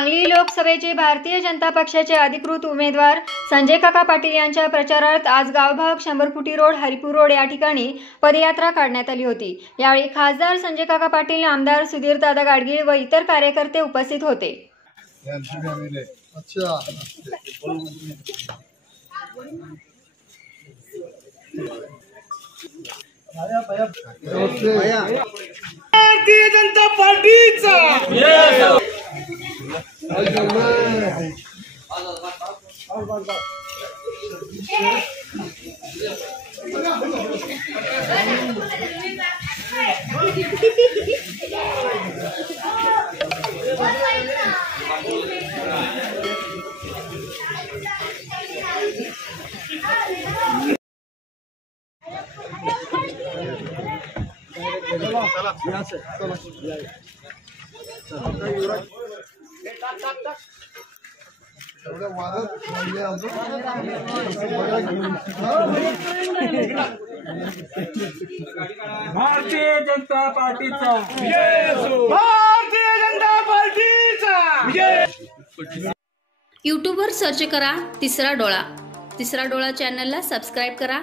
सांगली लोकसभेचे भारतीय जनता पक्षाचे अधिकृत उमेदवार संजय काका पाटील यांच्या प्रचारार्थ आज गावभाग 100 फुटी रोड हरिपूर रोड या ठिकाणी पदयात्रा काढण्यात आली होती। यावेळी खासदार संजय काका पाटील, आमदार सुधीर दादा गाडगीळ व इतर कार्यकर्ते उपस्थित होते। भारतीय जनता पार्टीचा भारतीय जनता पार्टीचा यूट्यूबवर सर्च करा तिसरा डोळा चॅनलला सबस्क्राइब करा।